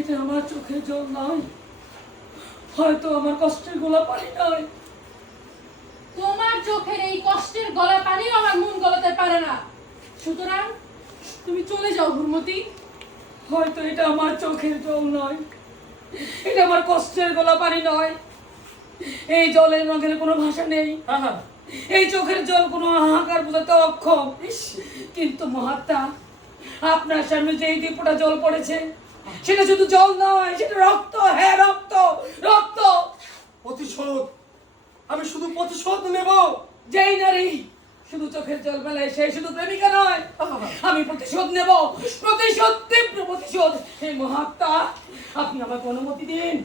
এটা আমার চোখের জল নয়, হয়তো আমার কষ্টের গোলা পানি নয়। তোমার চোখের এই কষ্টের গলা পানিও আমার মন গলাতে পারে না। সুতরাং তুমি চলে যাও গুরুমতি। হয়তো এটা আমার চোখের জল নয়, এটা আমার কষ্টের গোলা পানি নয়। এই জলের রঙের কোনো ভাষা নেই, এই চোখের জল কোনো হাহাকার বোঝাতে অক্ষম। কিন্তু মহাত্মা, আপনার সামনে যে এই দীপটা জল পড়েছে, সেটা শুধু জল নয়, সেটা রক্ত। হ্যাঁ, রক্ত, রক্ত। প্রতিশোধ, আমি শুধু প্রতিশোধ নেব। যেই নারী শুধু চোখের জল মেলায়, সে শুধু প্রেমিকা নয়। আমি প্রতিশোধ নেব, প্রতিশোধ, তীব্র প্রতিশোধ। এই মহাত্মা, আপনি আমাকে অনুমতি দিন।